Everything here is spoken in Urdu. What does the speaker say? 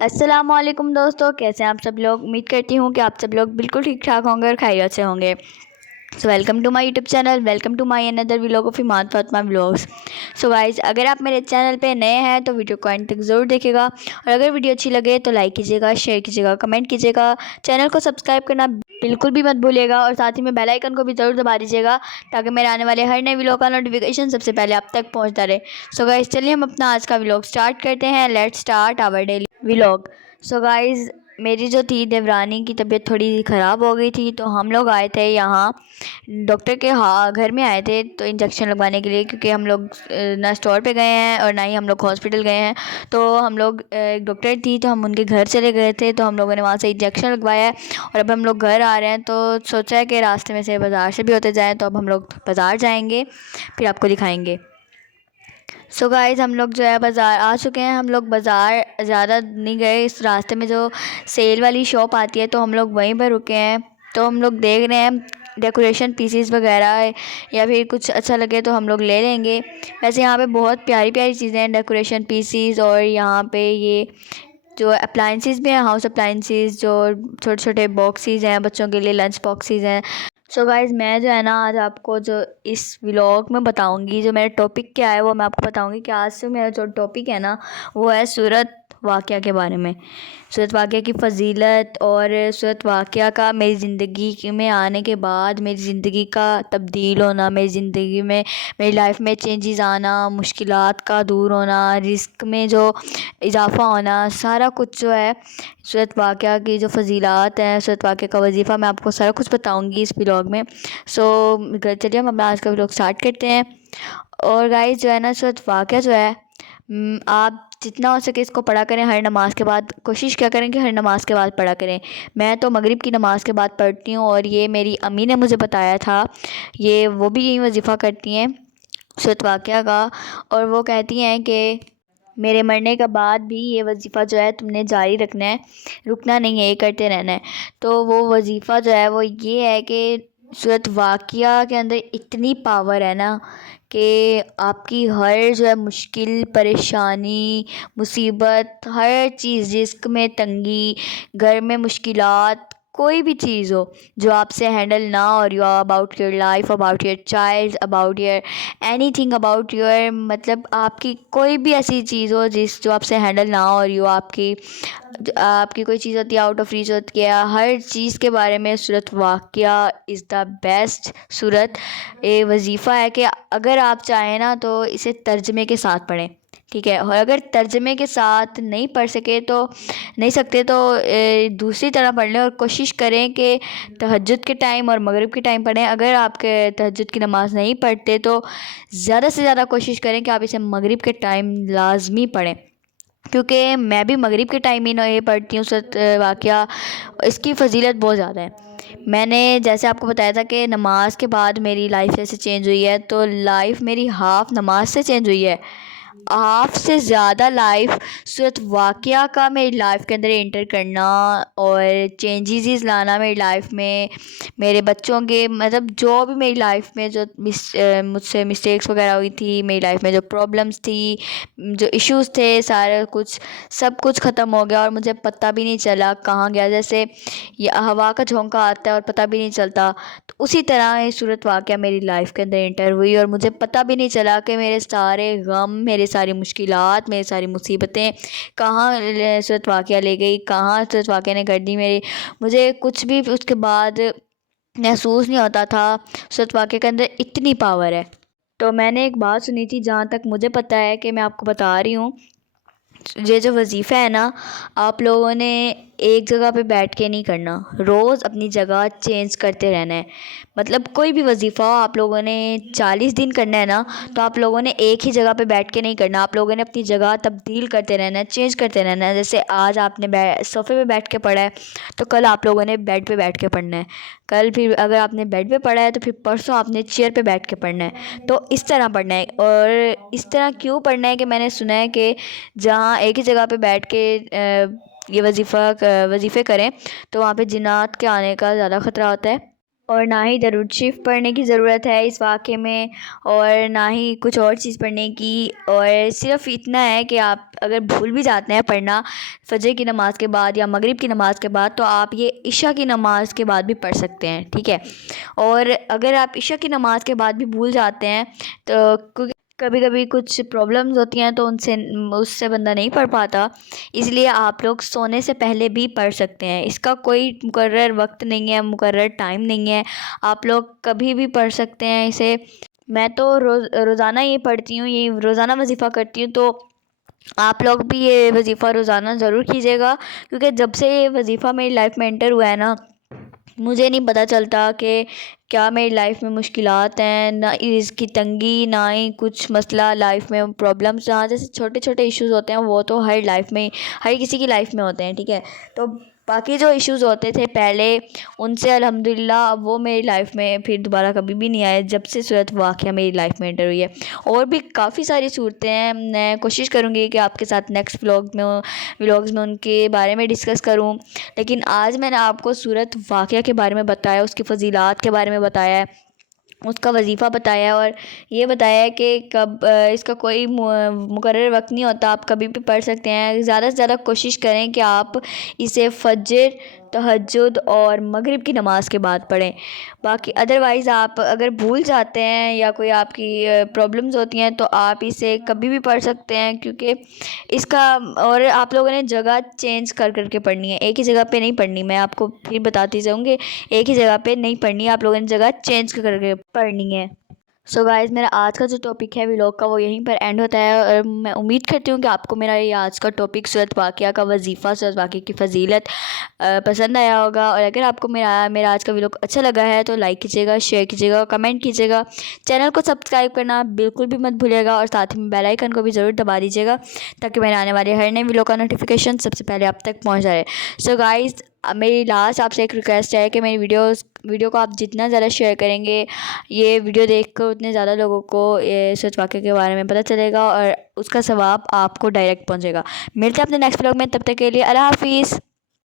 السلام علیکم دوستو، کیسے ہیں آپ سب لوگ؟ امید کرتی ہوں کہ آپ سب لوگ بالکل ٹھیک ٹھاک ہوں گے اور خیریت سے ہوں گے۔ So welcome to my YouTube channel, welcome to my اندر vlog of Iman Fatima vlogs. So guys, اگر آپ میرے چینل پہ نئے ہیں تو ویڈیو کو اینڈ تک ضرور دیکھیے گا، اور اگر ویڈیو اچھی لگے تو لائک کیجیے گا، شیئر کیجیے گا، کمنٹ کیجیے گا، چینل کو سبسکرائب کرنا بالکل بھی مت بھولیے گا، اور ساتھ ہی میں بیل آئیکن کو بھی ضرور دبا دیجیے گا تاکہ میرے آنے والے ہر نئے ولاگ کا نوٹیفیکیشن سب سے پہلے آپ تک پہنچتا رہے۔ سو گائز، چلیے ہم اپنا آج کا ولاگ سٹارٹ کرتے ہیں۔ Let's start our daily vlog. So guys, میری جو تھی دیورانی کی طبیعت تھوڑی خراب ہو گئی تھی، تو ہم لوگ آئے تھے یہاں ڈاکٹر کے گھر میں آئے تھے تو انجیکشن لگوانے کے لیے، کیونکہ ہم لوگ نہ اسٹور پہ گئے ہیں اور نہ ہی ہم لوگ ہاسپٹل گئے ہیں۔ تو ہم لوگ ایک ڈاکٹر تھی تو ہم ان کے گھر چلے گئے تھے، تو ہم لوگوں نے وہاں سے انجیکشن لگوایا ہے، اور اب ہم لوگ گھر آ رہے ہیں تو سوچا ہے کہ راستے میں سے بازار سے بھی ہوتے جائیں، تو اب ہم لوگ بازار جائیں گے، پھر آپ کو دکھائیں گے۔ سو گائز، ہم لوگ جو ہے بازار آ چکے ہیں۔ ہم لوگ بازار زیادہ نہیں گئے، اس راستے میں جو سیل والی شاپ آتی ہے تو ہم لوگ وہیں پر رکے ہیں، تو ہم لوگ دیکھ رہے ہیں ڈیکوریشن پیسز وغیرہ یا پھر کچھ اچھا لگے تو ہم لوگ لے لیں گے۔ ویسے یہاں پہ بہت پیاری پیاری چیزیں ہیں، ڈیکوریشن پیسز، اور یہاں پہ یہ جو اپلائنسز بھی ہیں، ہاؤس اپلائنسز، جو چھوٹے چھوٹے باکسز ہیں بچوں کے لیے، لنچ باکسز ہیں۔ سو گائز، میں جو ہے نا آج آپ کو جو اس ولاگ میں بتاؤں گی، جو میرا ٹاپک کیا ہے وہ میں آپ کو بتاؤں گی، کہ آج سے میرا جو ٹاپک ہے نا وہ ہے سورت واقعہ کے بارے میں، سورت واقعہ کی فضیلت، اور سورت واقعہ کا میری زندگی میں آنے کے بعد میری زندگی کا تبدیل ہونا، میری زندگی میں، میری لائف میں چینجز آنا، مشکلات کا دور ہونا، رزق میں جو اضافہ ہونا، سارا کچھ جو ہے سورت واقعہ کی جو فضیلات ہیں، سورت واقعہ کا وظیفہ، میں آپ کو سارا کچھ بتاؤں گی اس ولاگ میں۔ سو چلیے ہم اپنا آج کا ولاگ اسٹارٹ کرتے ہیں۔ اور گائز جو ہے نا، سورت واقعہ جو ہے، آپ جتنا ہو سکے اس کو پڑھا کریں ہر نماز کے بعد، کوشش کیا کریں کہ ہر نماز کے بعد پڑھا کریں۔ میں تو مغرب کی نماز کے بعد پڑھتی ہوں، اور یہ میری امی نے مجھے بتایا تھا، وہ بھی یہی وظیفہ کرتی ہیں سورت واقعہ کا، اور وہ کہتی ہیں کہ میرے مرنے کے بعد بھی یہ وظیفہ جو ہے تم نے جاری رکھنا ہے، رکنا نہیں ہے، یہ کرتے رہنا ہے۔ تو وہ وظیفہ جو ہے وہ یہ ہے کہ سورت واقعہ کے اندر اتنی پاور ہے نا کہ آپ کی ہر جو ہے مشکل، پریشانی، مصیبت، ہر چیز، رزق میں تنگی، گھر میں مشکلات، کوئی بھی چیز ہو جو آپ سے ہینڈل نہ ہو رہی ہو، about your life, about your child, about your anything, about your, مطلب آپ کی کوئی بھی ایسی چیز ہو جو آپ سے ہینڈل نہ ہو رہی ہو، آپ کی کوئی چیز ہوتی ہے آؤٹ آف ریچ ہوتی ہے، ہر چیز کے بارے میں سورت واقعہ از دا بیسٹ صورت۔ یہ وظیفہ ہے کہ اگر آپ چاہیں نا تو اسے ترجمے کے ساتھ پڑھیں، ٹھیک ہے، اور اگر ترجمے کے ساتھ نہیں پڑھ سکتے تو دوسری طرح پڑھ لیں، اور کوشش کریں کہ تہجد کے ٹائم اور مغرب کے ٹائم پڑھیں۔ اگر آپ کے تہجد کی نماز نہیں پڑھتے تو زیادہ سے زیادہ کوشش کریں کہ آپ اسے مغرب کے ٹائم لازمی پڑھیں، کیونکہ میں بھی مغرب کے ٹائم ہی یہ پڑھتی ہوں سورت واقعہ۔ اس کی فضیلت بہت زیادہ ہے۔ میں نے جیسے آپ کو بتایا تھا کہ نماز کے بعد میری لائف جیسے چینج ہوئی ہے، تو لائف میری ہاف نماز سے چینج ہوئی ہے، ہاف سے زیادہ لائف سورت واقعہ کا میری لائف کے اندر انٹر کرنا اور چینجز لانا میری لائف میں، میرے بچوں کے، مطلب جو بھی میری لائف میں جو مجھ سے مسٹیکس وغیرہ ہوئی تھی، میری لائف میں جو پرابلمس تھی، جو ایشوز تھے، سب کچھ ختم ہو گیا، اور مجھے پتہ بھی نہیں چلا کہاں گیا۔ جیسے یہ ہوا کا جھونکا آتا ہے اور پتہ بھی نہیں چلتا، تو اسی طرح یہ سورت واقعہ میری لائف کے اندر انٹر ہوئی، اور مجھے پتہ بھی نہیں چلا کہ میرے سارے غم، میرے ساری مشکلات، میری ساری مصیبتیں کہاں سورت واقعہ لے گئی، کہاں سورت واقعہ نے کر دی مجھے کچھ بھی اس کے بعد محسوس نہیں ہوتا تھا۔ سورت واقعہ کے اندر اتنی پاور ہے۔ تو میں نے ایک بات سنی تھی، جہاں تک مجھے پتہ ہے کہ میں آپ کو بتا رہی ہوں، یہ جو وظیفہ ہے نا، آپ لوگوں نے ایک جگہ پہ بیٹھ کے نہیں کرنا، روز اپنی جگہ چینج کرتے رہنا ہے۔ مطلب کوئی بھی وظیفہ ہو، آپ لوگوں نے 40 دن کرنا ہے نا، تو آپ لوگوں نے ایک ہی جگہ پہ بیٹھ کے نہیں کرنا، آپ لوگوں نے اپنی جگہ تبدیل کرتے رہنا ہے، چینج کرتے رہنا ہے۔ جیسے آج آپ نے صوفے پہ بیٹھ کے پڑھا ہے، تو کل آپ لوگوں نے بیڈ پہ بیٹھ کے پڑھنا ہے، کل پھر اگر آپ نے بیڈ پہ پڑھا ہے تو پھر پرسوں آپ نے چیئر پہ بیٹھ کے پڑھنا ہے۔ تو اس طرح پڑھنا ہے، اور اس طرح کیوں پڑھنا ہے کہ میں نے سنا ہے کہ جہاں ایک ہی جگہ پہ بیٹھ کے یہ وظیفے کریں تو وہاں پہ جنات کے آنے کا زیادہ خطرہ ہوتا ہے، اور نہ ہی درود شریف پڑھنے کی ضرورت ہے اس واقعے میں، اور نہ ہی کچھ اور چیز پڑھنے کی، اور صرف اتنا ہے کہ آپ اگر بھول بھی جاتے ہیں پڑھنا فجر کی نماز کے بعد یا مغرب کی نماز کے بعد، تو آپ یہ عشاء کی نماز کے بعد بھی پڑھ سکتے ہیں، ٹھیک ہے۔ اور اگر آپ عشاء کی نماز کے بعد بھی بھول جاتے ہیں تو کبھی کبھی کچھ پرابلمز ہوتی ہیں تو اس سے بندہ نہیں پڑھ پاتا، اس لیے آپ لوگ سونے سے پہلے بھی پڑھ سکتے ہیں۔ اس کا کوئی مقرر وقت نہیں ہے، مقرر ٹائم نہیں ہے، آپ لوگ کبھی بھی پڑھ سکتے ہیں اسے۔ میں تو روزانہ یہ پڑھتی ہوں، یہ روزانہ وظیفہ کرتی ہوں، تو آپ لوگ بھی یہ وظیفہ روزانہ ضرور کیجیے گا، کیونکہ جب سے یہ وظیفہ میری لائف میں انٹر ہوا ہے نا، مجھے نہیں پتہ چلتا کہ کیا میری لائف میں مشکلات ہیں، نہ اس کی تنگی، نہ ہی کچھ مسئلہ لائف میں پرابلمس، جہاں جیسے چھوٹے چھوٹے ایشوز ہوتے ہیں وہ تو ہر لائف میں، ہر کسی کی لائف میں ہوتے ہیں، ٹھیک ہے۔ تو باقی جو ایشوز ہوتے تھے پہلے، ان سے الحمدللہ اب وہ میری لائف میں پھر دوبارہ کبھی بھی نہیں آئے جب سے صورت واقعہ میری لائف میں انٹر ہوئی ہے۔ اور بھی کافی ساری صورتیں ہیں، میں کوشش کروں گی کہ آپ کے ساتھ نیکسٹ ولاگز میں ان کے بارے میں ڈسکس کروں، لیکن آج میں نے آپ کو صورت واقعہ کے بارے میں بتایا، اس کی فضیلات کے بارے میں بتایا ہے، اس کا وظیفہ بتایا ہے، اور یہ بتایا ہے کہ اس کا کوئی مقرر وقت نہیں ہوتا، آپ کبھی بھی پڑھ سکتے ہیں۔ زیادہ سے زیادہ کوشش کریں کہ آپ اسے فجر، تہجد اور مغرب کی نماز کے بعد پڑھیں۔ باقی ادروائز آپ اگر بھول جاتے ہیں یا کوئی آپ کی پرابلمز ہوتی ہیں تو آپ اسے کبھی بھی پڑھ سکتے ہیں، کیونکہ اس کا، اور آپ لوگوں نے جگہ چینج کر کر کے پڑھنی ہے، ایک ہی جگہ پہ نہیں پڑھنی۔ میں آپ کو پھر بتاتی جاؤں گی، ایک ہی جگہ پہ نہیں پڑھنی ہے، آپ لوگوں نے جگہ چینج کر کر کے پڑھنی ہے۔ سو گائز، میرا آج کا جو ٹاپک ہے ولاگ کا وہ یہیں پر اینڈ ہوتا ہے، اور میں امید کرتی ہوں کہ آپ کو میرا یہ آج کا ٹاپک صورت واقعہ کا وظیفہ، صورت واقعہ کی فضیلت پسند آیا ہوگا، اور اگر آپ کو میرا آج کا ولاگ اچھا لگا ہے تو لائک کیجیے گا، شیئر کیجیے گا، کمنٹ کیجیے گا، چینل کو سبسکرائب کرنا بالکل بھی مت بھولیے گا، اور ساتھ ہی میں بیل آئیکن کو بھی ضرور دبا دیجیے گا تاکہ میرے آنے والے ہر نئے ولاگ کا نوٹیفیکیشن سب سے پہلے آپ تک پہنچ جائے۔ سو گائز، میری لاسٹ آپ سے ایک ریکویسٹ ہے کہ میری ویڈیو کو آپ جتنا زیادہ شیئر کریں گے، یہ ویڈیو دیکھ کر اتنے زیادہ لوگوں کو سچ واقعے کے بارے میں پتہ چلے گا، اور اس کا ثواب آپ کو ڈائریکٹ پہنچے گا۔ ملتے ہیں اپنے نیکسٹ ولاگ میں، تب تک کے لیے اللہ حافظ۔